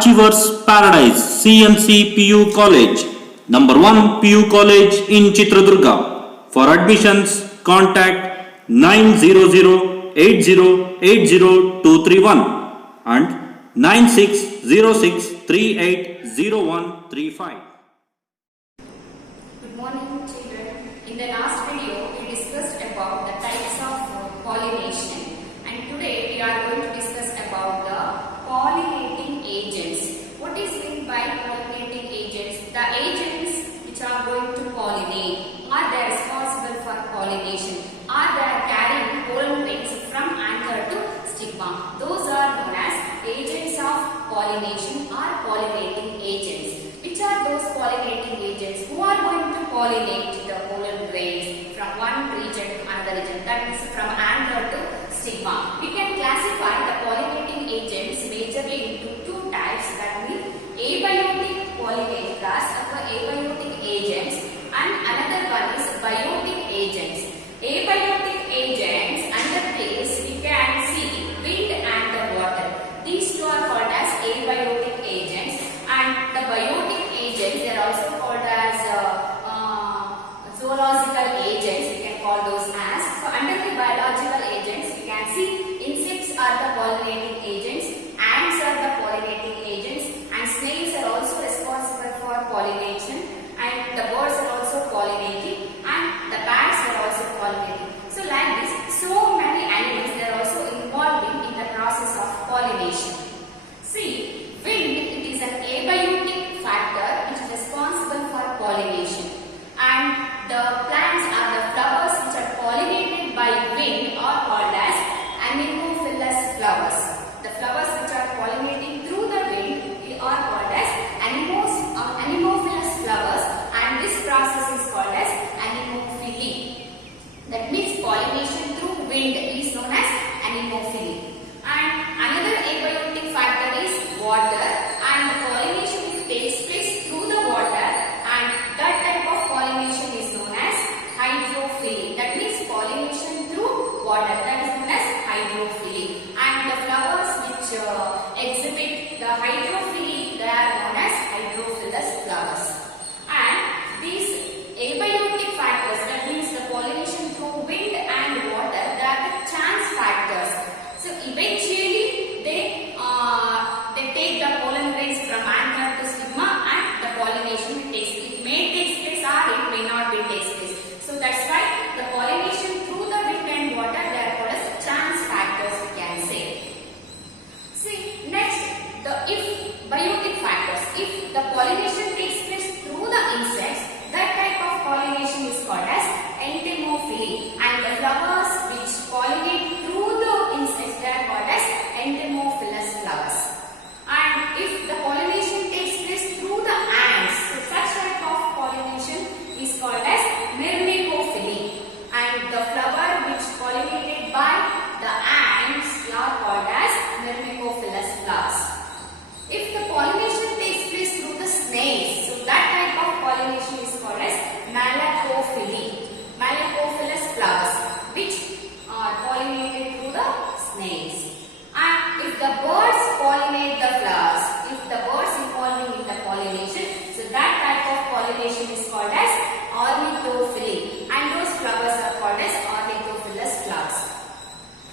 Achievers Paradise CMC PU College, number 1 PU College in Chitradurga. For admissions, contact 9008080 and 9606380135. Good morning, children. In the last video, we discussed about the types of pollination, and today we are going to discuss about the pollinating agents. What is meant by pollinating agents? The agents which are going to pollinate, are they responsible for pollination? Are they carrying pollen grains from anther to stigma? Those are known as agents of pollination or pollinating agents. Which are those pollinating agents who are going to pollinate the pollen grains from one region to another region, that is from anther to stigma? We can classify the pollinating agents majorly into two types, that means abiotic pollinators or abiotic agents, and another one is biotic agents. Abiotic agents, under this we can see wind and the water. These two are called as abiotic agents, and the biotic agents, they are also called as zoological agents. We can call those as. So under the biological agents, we can see insects are the pollinating agents, ants are the pollinating agents, and snails are also responsible for pollination, and the birds are also pollinating, and the bats are also pollinating. So like this, so many animals, they are also involving in the process of pollination. See, wind, it is an abiotic factor which is responsible for pollination, and the plants are the flowers which are pollinated by wind are called as anemophilous flowers. The flowers which are pollinating through the wind are called as anemophilous flowers, and this process is called as anemophily. That means pollination through wind is known as anemophily. And another abiotic factor is water, and the pollination takes place through the water, and that type of pollination is known as hydrophily. That means pollination through water, that is known as hydrophily. And the flowers which exhibit the hydrophily, they are known as hydrophilous flowers. And these abiotic factors, that means the pollination through wind and water, they are the chance factors. So eventually they take the pollen grains from anther to stigma, and the pollination takes place. It may take place or it may not be take place. So that's why the pollination through the wind and water, they are called as chance factors, we can say. See, next, the biotic factors. If the pollination takes place through the insects, that type of pollination is called as entomophily, and the flowers which pollinate through the insects, they are called as entomophilous flowers. And if the pollination takes place through the ants, so such type of pollination is called as myrmecophily, and the flower which pollinated by the ants are called as myrmecophilous flowers. If the pollination takes place through the snails, so that type of pollination is called as malacophily, malacophilous flowers which are pollinated through the snails. And if the birds pollinate the flowers, if the birds involving in the pollination, so that type of pollination is called as ornithophily, and those flowers are called as ornithophilous flowers.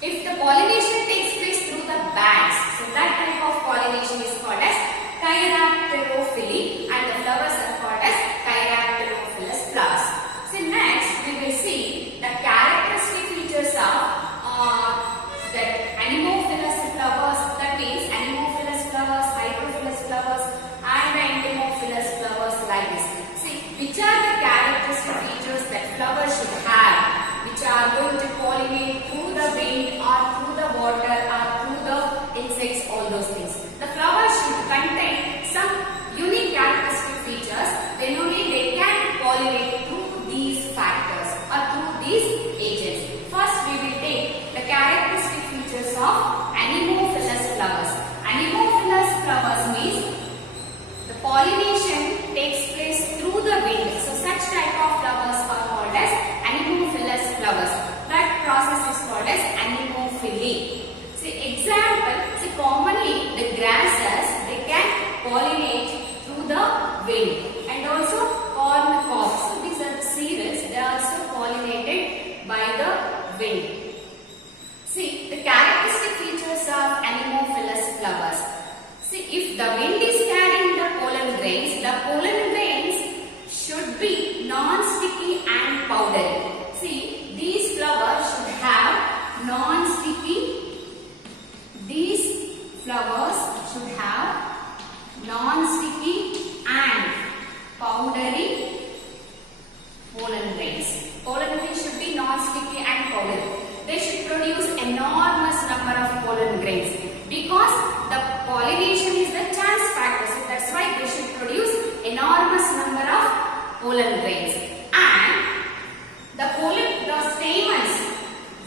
If the pollination takes place through the bats, so that type of pollination is called as chirapterophily, and the flowers are called as chirapterophilous flowers. So next we will see the characteristic features of that anemophilous flowers, that means anemophilous flowers, hydrophilous flowers, and entomophilous flowers, like this. See, which are the characteristic features that flowers should have, which are going to pollinate through the wind or through the water or through the insects, all those things. The flowers should contain some unique characteristic features, then only they can pollinate through these factors or through these agents. First we will take the characteristic features of anemophilous flowers. Anemophilous flowers means the pollination takes place through the wind. So such type of flowers are called as anemophilous flowers. That process is called as anemophily. See example, commonly the grasses, they can the wind is carrying the pollen grains should be non-sticky and powdery. See, these flowers should have non-sticky. These flowers should have non-sticky and powdery pollen grains. Pollen grains should be non-sticky and powdery. They should produce enormous number of pollen grains because the pollination is the chance factor. So that's why they should produce enormous number of pollen grains. And the stamens,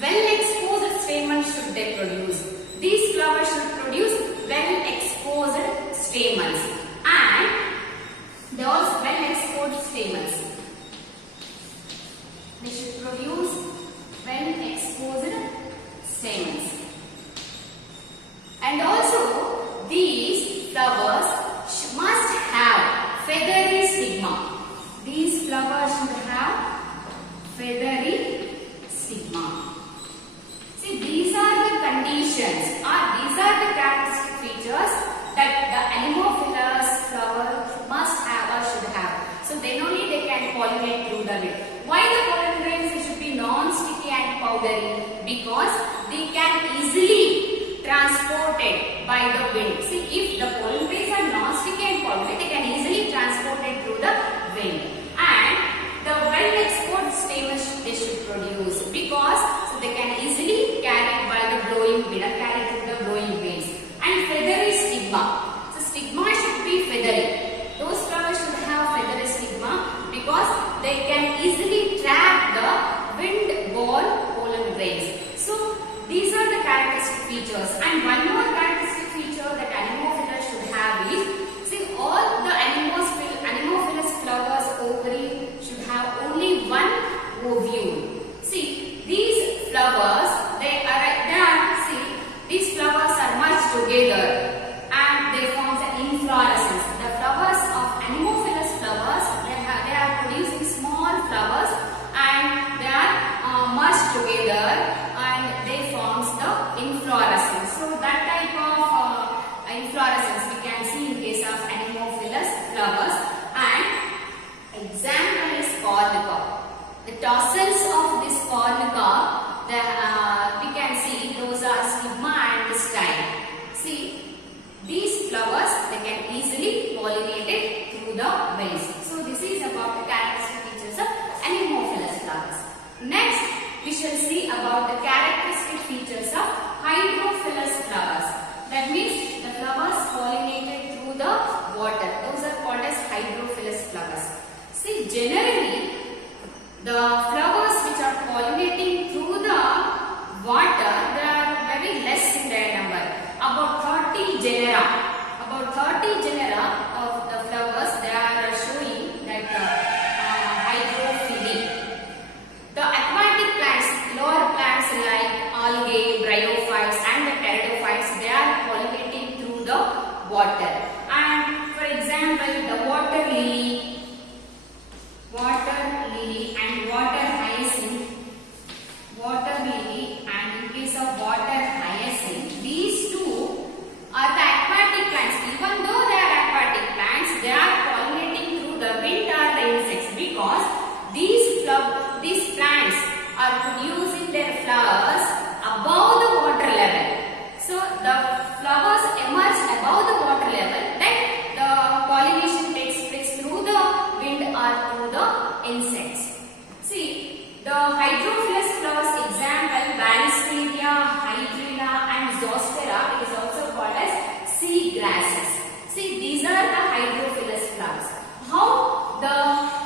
well exposed stamens should they produce. These flowers should produce well exposed stamens, and those well exposed stamens, they should produce well exposed stamens. And also these flowers must have feathery stigma. These flowers should have feathery stigma. See, these are the conditions or these are the characteristic features that the anemophilous flower must have or should have. So then only they can pollinate through the wind. Why the pollen grains should be non-sticky and powdery? Because they can easily transported by the wind. See, if the pollen grains are non-sticky and powdery, they can easily transported through the wind. And the well exposed stamens they should produce because so they can easily carry by the blowing wind or carry through the blowing winds. And feathery stigma. So stigma should be feathery. Those flowers should have feathery stigma because they can easily trap the wind-borne pollen grains. So these are the characteristic features. And one more characteristic feature that anemophila should have is, see, all the anemophilous flowers ovary should have only one ovule. See, these flowers, these flowers are merged together and they form the inflorescence. The flowers of anemophilous flowers, they are producing small flowers and they are merged together and they forms the inflorescence. So that type of inflorescence we can see in case of anemophilous flowers. And example is cornica. The tassels of this cornica, we can see those are stigma and style. See, these flowers they can easily pollinate through the winds. So this is about the characteristic features of anemophilous flowers. Next, we shall see about the characteristic features of hydrophilous flowers. That means the flowers pollinated through the water. Those are called as hydrophilous flowers. See, generally, the flowers which are pollinating through the water, they are very less in their number. About 30 genera. About 30 genera of the flowers, they are showing that hydrophily. The aquatic plants, lower plants like algae, bryophytes and the pteridophytes, they are pollinating through the water. And for example, the water lily and water hyacinth, and in case of water hyacinth, these two are the aquatic plants. Even though they are aquatic plants, they are pollinating through the wind or the insects because these plants are producing their flowers above the water level. So the flowers emerge above the water level, then the pollination takes place through the wind or through the insects. See, the hydrophilous flowers example Valistheria, Hydrilla and Zostera is also called as sea grasses. See, these are the hydrophilous flowers. How the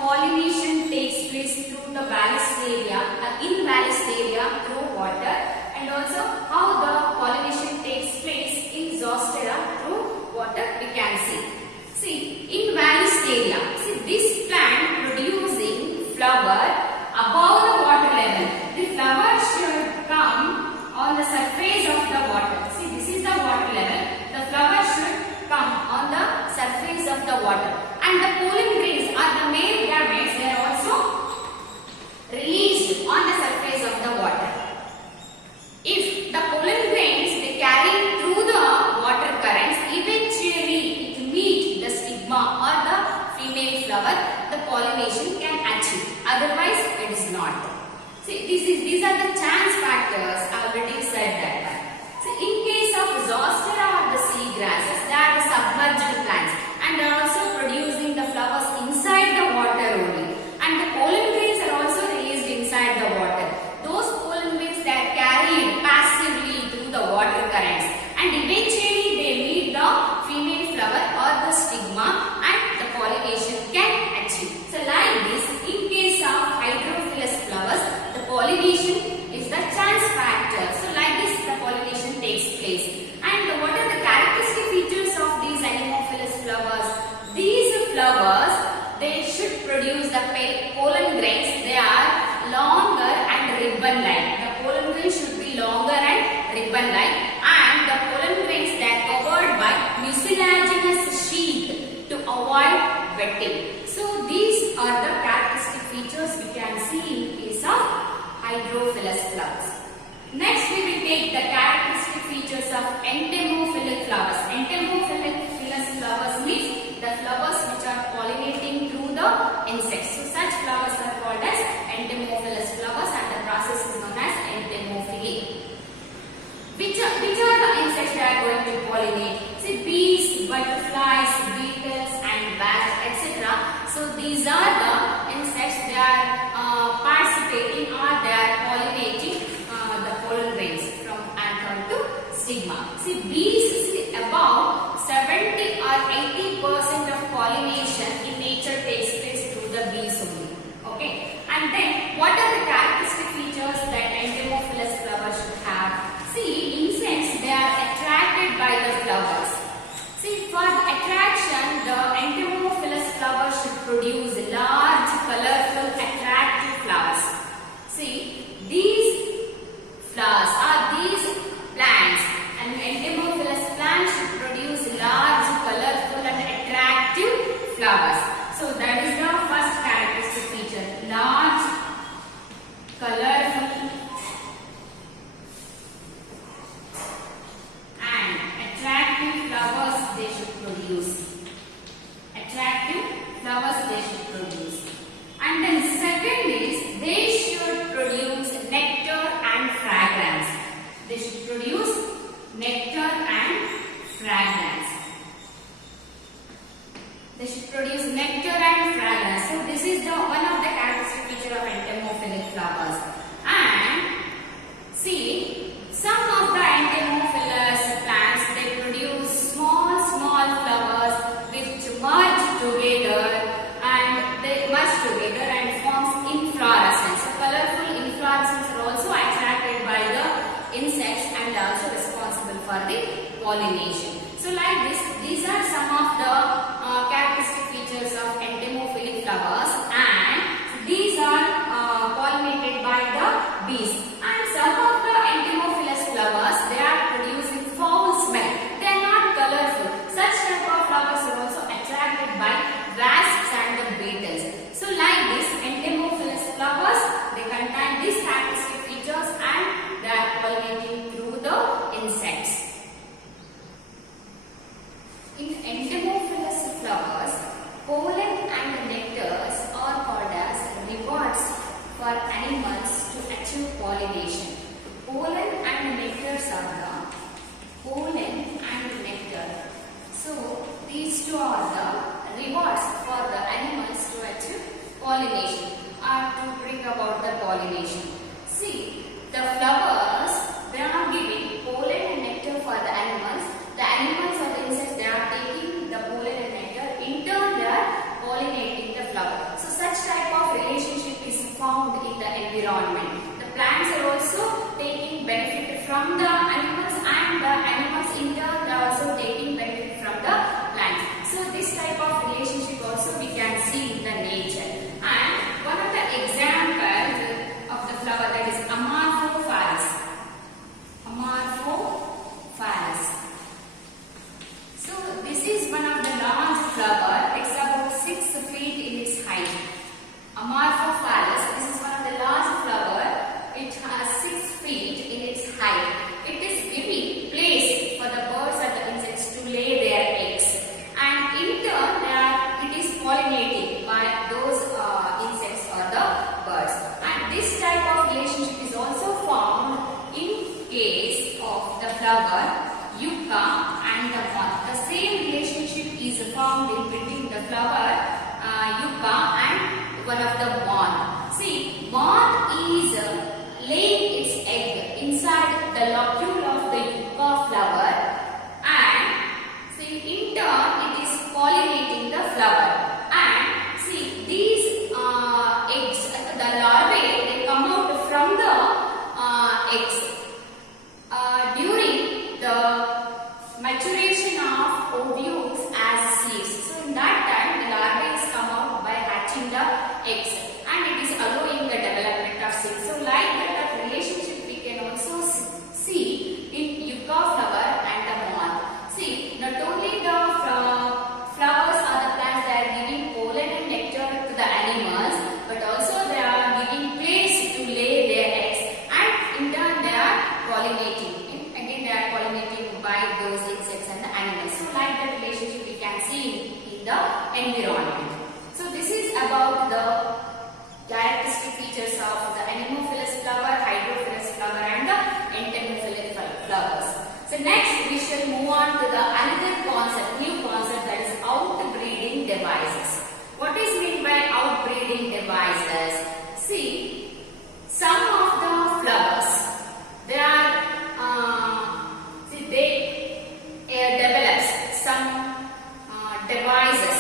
pollination takes place through the Valistheria, in Valistheria through water, and also how the pollination takes place in Zostera through water we can see. See, in Valistheria, see this plant producing flower above the water level. The flower should come on the surface of the water. See, this is the water level. The flower should come on the surface of the water. And the pollen grains are the male gametes. They are also released on the surface of the water. If the pollen grains they carry through the water currents, eventually wetting. So these are the characteristic features we can see in case of hydrophilous flowers. Next we will take the characteristic features of entomophilic flowers. Entomophilous flowers means the flowers which are pollinating through the insects. So such flowers are called as entomophilous flowers and the process is known as entomophily. Which are the insects that are going to pollinate? See, bees, butterflies, beetles and bats, etc. So these are the insects that are participating or they are pollinating the pollen grains from anther to stigma. See, bees, about 70 or 80% of pollination in nature takes place through the bees only. Okay, and then what are the characteristic features that entomophilous flowers should have? See, insects, they are attracted by the flowers. See, for the attraction, the entomophilous flowers should produce large, colorful, attractive flowers. See, these flowers are these plants, and entomophilous plants should produce large, colorful and attractive flowers. So that is the first characteristic feature, large, colorful and attractive flowers they should produce. Attractive flowers they should produce. And then second is they should produce nectar and fragrance. They should produce nectar and fragrance. They should produce nectar and fragrance. So this is the one of the characteristic feature of entomophilic flowers. And see, some of the entomophilous plants, they produce small flowers which merge together and forms inflorescence. So colorful inflorescence are also attracted by the insects and also responsible for the pollination. So like this, these are some of the characteristic features of entomophilic flowers, and these are pollinated by the bees. And some of the entomophilous flowers, they are producing foul smell. They are not colorful. Such type of flowers are also attracted by wasps and the beetles. So like this, entomophilous flowers, they contain these characteristic features and they are pollinating through the insects. In entomophilous flowers, pollen and nectars are called as rewards for animals to achieve pollination. Pollen and nectars are the pollen and nectar. So these two are the rewards for the animals to achieve pollination or to bring about the pollination. See, the flowers, they are giving pollen and nectar for the animals. The animals or the insects, they are taking the pollen and nectar. In turn, they are pollinating the flower. So such type of relationship is found in the environment. The plants are also taking benefit from the animals, and the animals in turn are also taking benefit from the plants. So this type of relationship also we can see in the nature. And one of the examples of the flower, that is Amorphophallus. Amorphophallus. So this is one of the large flower. It's about 6 feet in its height. Amorphophallus. This is one of the large flower. It has 6 feet in its height. It is giving place for the birds and the insects to lay their eggs. And in turn, it is pollinated by those insects or the birds. And this type of relationship is also found in case of the flower yucca and the moth. The same relationship is found in between the flower yucca and one of the moth. See, moth is laying its egg inside the locule of the yucca flower, and see, in turn it is pollinating the flower. And see, these eggs, the larvae, they come out from the eggs during the maturation of ovules as seeds. So in that time, the larvae come out by hatching the eggs, and it is allowing the development of seeds. So like that, the environment. So this is about the characteristic features of the anemophilous flower, hydrophilous flower and the entomophilic flowers. So next we shall move on to the another concept, new concept, that is outbreeding devices. What is meant by outbreeding devices? See, some of the flowers, they are develops some devices.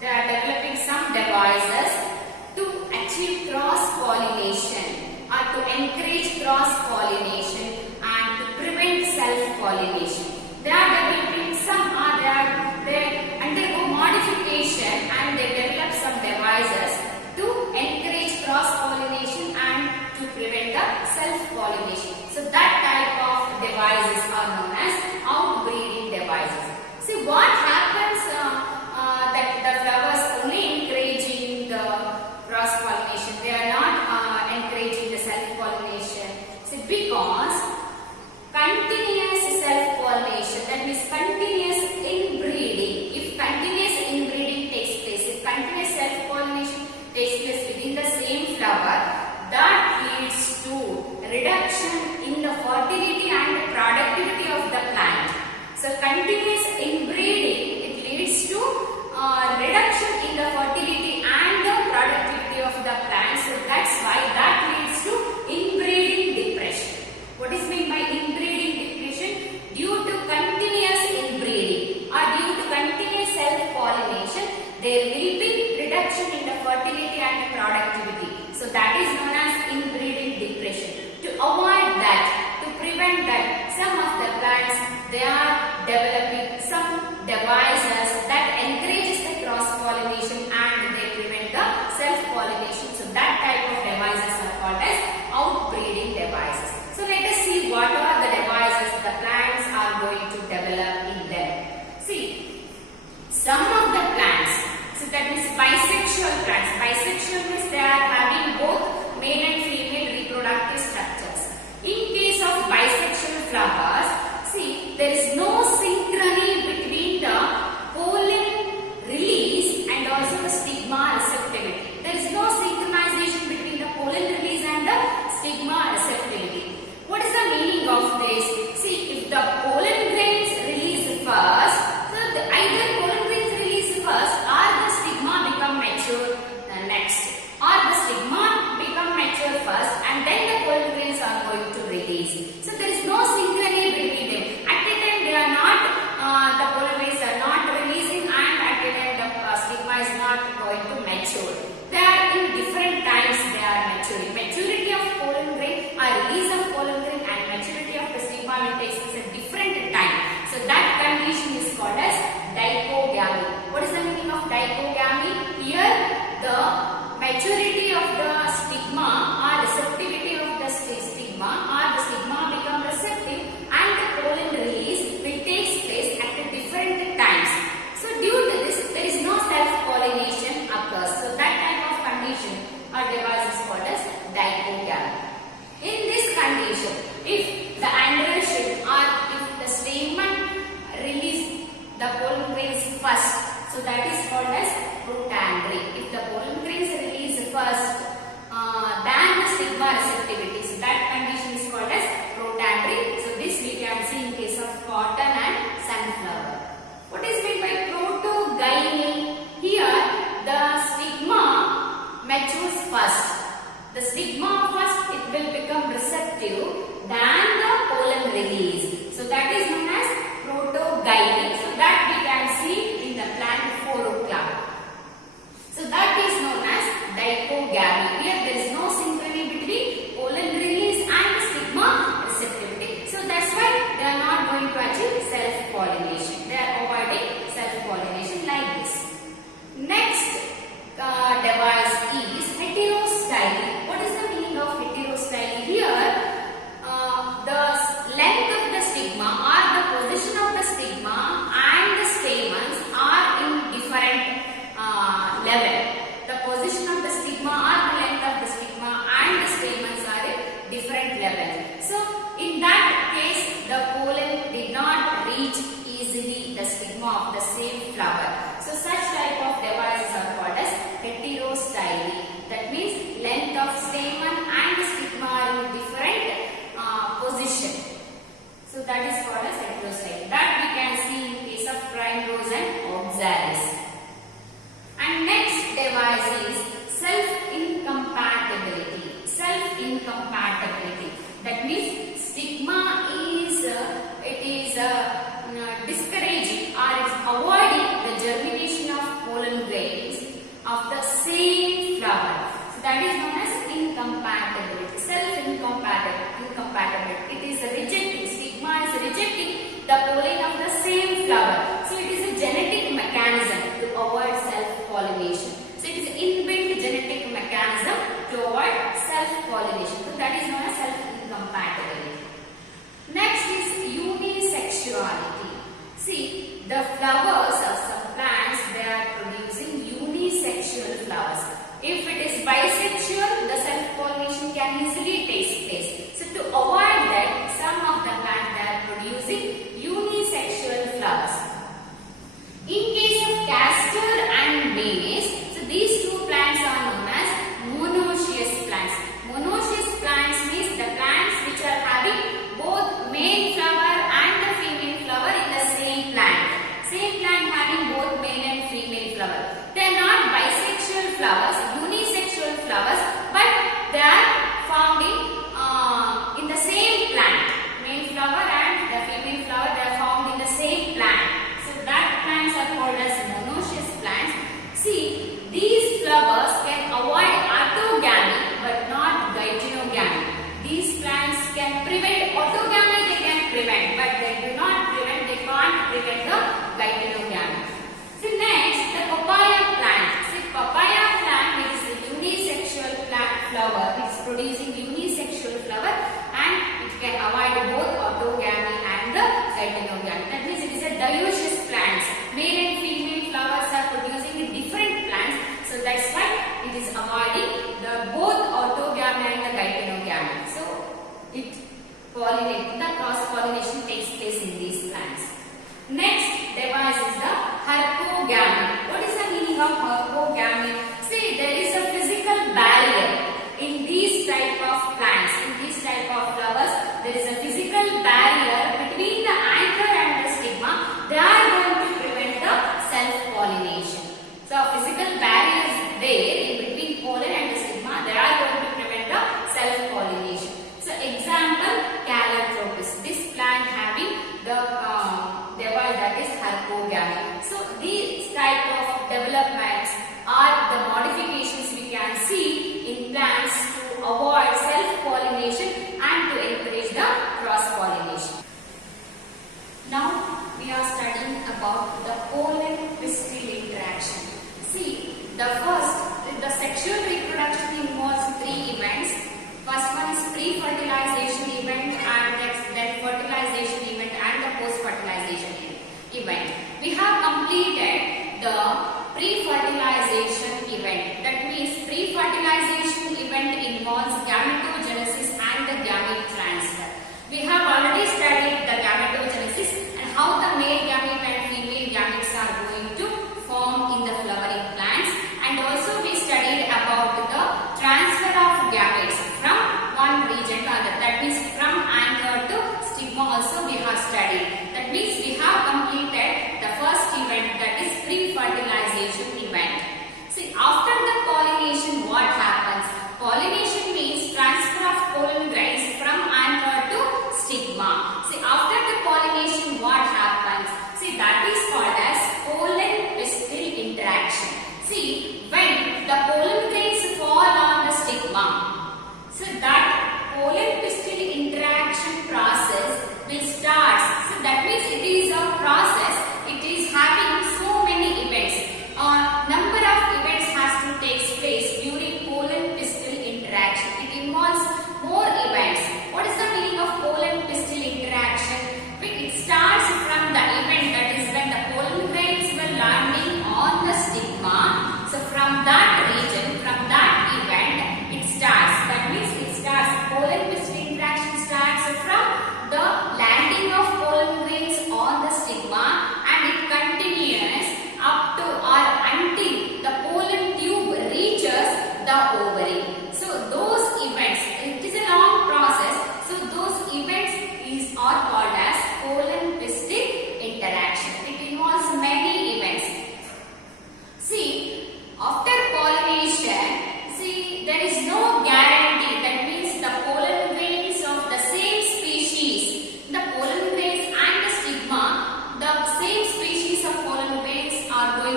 They are developing some devices to achieve cross-pollination or to encourage cross-pollination and to prevent self-pollination. They are developing some, they undergo modification and they develop some devices to encourage cross-pollination and to prevent the self-pollination. So that type of devices are known as outbreeding devices. See what happens that the flowers only encouraging the cross-pollination, they are not encouraging the self-pollination. See, because continuous self-pollination, that means continuous inbreeding, if continuous inbreeding takes place, if continuous self-pollination takes place within the same flower, that leads to reduction in the fertility and the productivity of the plant. So continuous inbreeding, it leads to reduction in the fertility and the productivity of the plant. So that's why that leads to inbreeding depression. What is meant by inbreeding depression? Due to continuous inbreeding or due to continuous self-pollination, there will be reduction in the fertility and productivity. So that is known as inbreeding depression. To avoid that, to prevent that, some of the plants, they are developing some devices that encourages the cross-pollination and they prevent the self-pollination. So that type of devices are called as outbreeding devices. So let us see what are the devices the plants are going to develop in them. See, some of the plants, so that means bisexual plants. Bisexual means they are having both male and female reproductive structures. In case of bisexual flowers, see, there is no synchrony between the pollen release and also the stigma receptivity. There is no synchronization between the pollen release and the stigma receptivity. What is the meaning of this? See, if the pollen grains release first, so either pollen grains release first or the stigma become mature next, or the stigma become mature first and then the pollen grains are going to release. So there is no synchrony between them. At a time they are not, the pollen grains are not releasing, and at a time the stigma is not going to mature. They are in different times they are maturing. Maturity of pollen grain or release of pollen grain and maturity of the stigma will take place at different time. So that condition is called as dichogamy. What is the meaning of dichogamy? Here the maturity of the stigma or receptivity of the stigma or the stigma become receptive and the pollen release will take place at different times. So due to this there is no self-pollination occurs. So that type of condition or device is called as dichogamy. In this condition, if the androgen or if the stamen release the pollen grains first, so that is called as protandry. If the pollen grains release first than the stigma receptivity, so that condition is called as protandry. So this we can see in case of cotton and sunflower. What is meant by protogyny? Here the stigma matures first. The stigma first it will become receptive than the pollen release. So that is known as protogyny. So that we can see in the plant Phorucla. So that is known as dichogamy. Here there is no synchrony between pollen release and stigma receptivity. So that's why they are not going to achieve self-pollination. They are avoiding self-pollination like this. Next device is heterostyly. What is the meaning of heterostyly? Here the length of the stigma or the position of the stigma that is called as heterostyle. That we can see in case of primrose and oxalis. And next device is self-incompatibility. Self-incompatibility. That means stigma is discouraging or it's avoiding the germination of pollen grains of the same flower. So that is known as incompatibility. Self-incompatibility. It is rejecting. Stigma is rejecting the pollen of the same flower. So it is a genetic mechanism to avoid self-pollination. So it is inbuilt genetic mechanism to avoid self-pollination. So that is known as self-incompatibility. Next is unisexuality. See, the flowers of some plants, they are producing unisexual flowers. If it is bisexual, the self-pollination can easily take place. So to avoid that, some of the plants, they are producing unisexual flowers. In case of castor and maize, so these two plants are known as monoecious plants. Monoecious plants means the plants which are having both male flower and the female flower in the same plant. Same plant having both male and female flower. They are not bisexual flowers, unisexual flowers, but they are found in the same plant. Male flower and the female flower, they are found in the same plant. So that plants are called as monoecious plants. See, these flowers can avoid autogamy but not gytenogamy. These plants can prevent autogamy, they can prevent, but they do not prevent, they can't prevent the gytenogamy. So next, the papaya plant. See, papaya plant is a unisexual plant flower. It is producing unisexual flower and it can avoid both autogamy and the gytenogamy. That means it is a dioecious plant. Male and female flowers are producing different plants. So that's why it is avoiding the both autogamy and the gytenogamy. So it pollinates, the cross pollination takes place in these plants. Next device is the herpogamy. What is the meaning of herpogamy? See, there is a physical barrier in these type of plants, in these type of flowers. There is a physical barrier between the anther and the stigma. They are going to prevent the self-pollination. So a physical barrier is there in between pollen and the stigma. They are going to prevent the self-pollination. So example, Calotropis. This plant having the device that is herpogamy. So these type of developments are the modifications we can see in plants to avoid self-pollination and to encourage the cross-pollination. Now we are studying about the pollen-pistil interaction. See, the sexual reproduction involves 3 events. First one is pre-fertilization event, and then fertilization event and the post-fertilization event. We have completed the pre-fertilization event. That means pre-fertilization event involves gametogenesis and the gamete transfer. We have already studied the gametogenesis and how the male gamete and female gametes are going to form in the flowering plants, and also we studied about the transfer of gametes from one region to other. That means from anther to stigma also we have studied. That means we have completed the first event, that is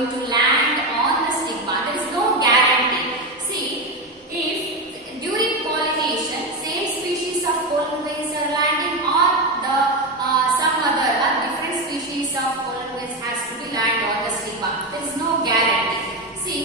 going to land on the stigma. There is no guarantee. See, if during pollination, same species of pollen grains are landing or the some other or different species of pollen grains has to be land on the stigma. There is no guarantee. See,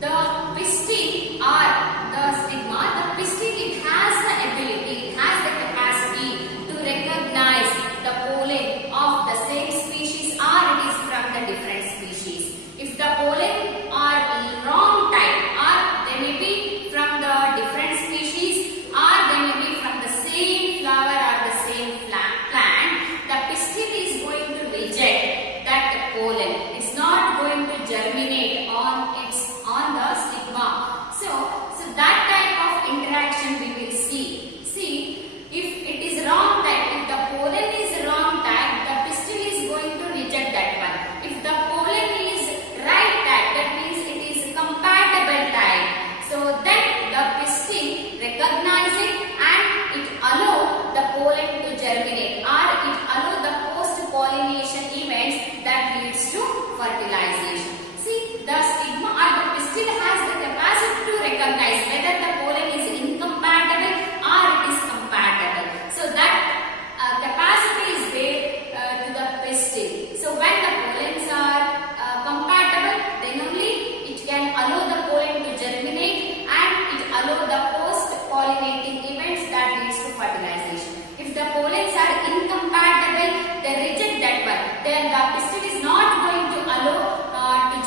the pistil or the stigma, the pistil, it has the ability, it has the capacity to recognize the pollen of the same species or it is from the different species. If the pollen are wrong type or they may be from the different species or they may be from the same flower or the same plant, the pistil is going to reject that pollen. It's not going to germinate on the stigma. So that type of interaction we will see. See, if it is wrong type, if the pollen is wrong type, the pistil is going to reject that one. If the pollen is right type, that means it is compatible type. So then the pistil recognize it and it allow the pollen to germinate or it allow the post-pollination events that leads to fertilization. See, the stigma or the pistil has the capacity to recognize whether the pollen is incompatible or it is compatible. So that capacity is there to the pistil. So when the pollens are compatible, then only it can allow the pollen to germinate and it allow the post-pollinating events that leads to fertilization. If the pollens are incompatible, they reject that one. Then the pistil is not going to allow to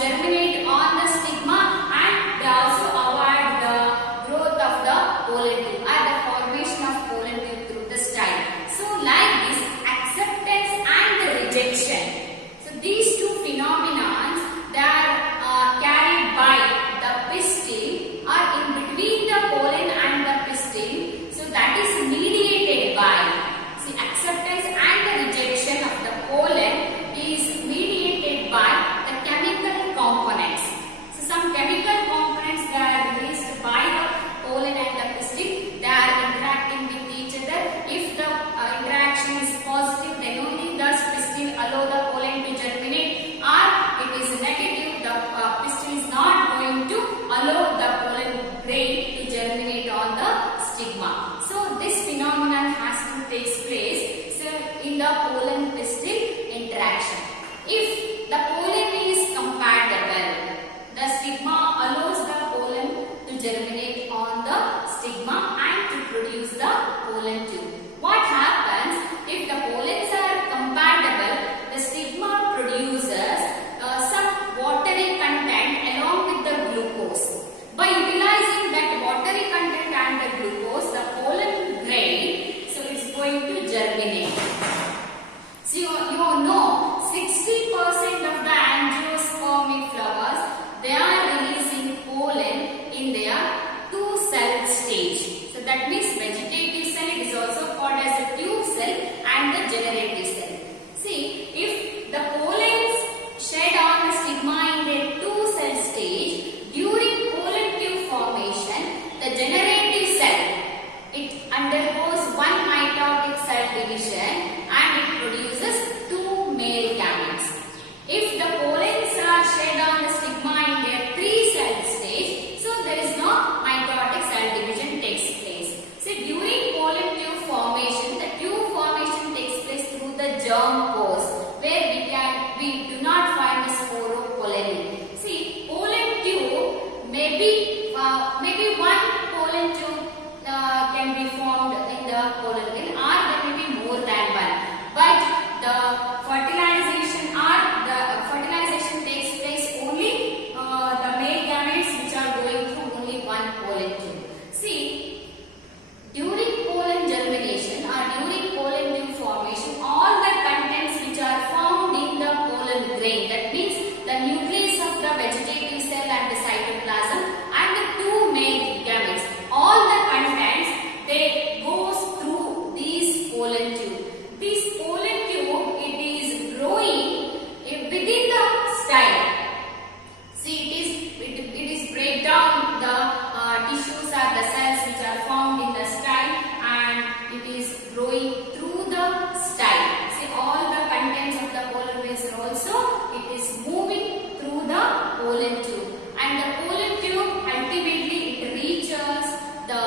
pollen tube, and the pollen tube ultimately it reaches the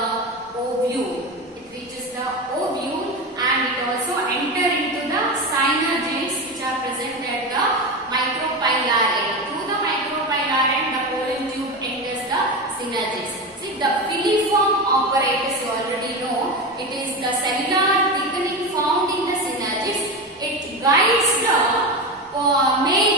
ovule. It reaches the ovule and it also enter into the synergids which are present at the micropylar end. Through the micropylar end, the pollen tube enters the synergids. See, the filiform apparatus you already know. It is the cellular thickening found in the synergids. It guides the male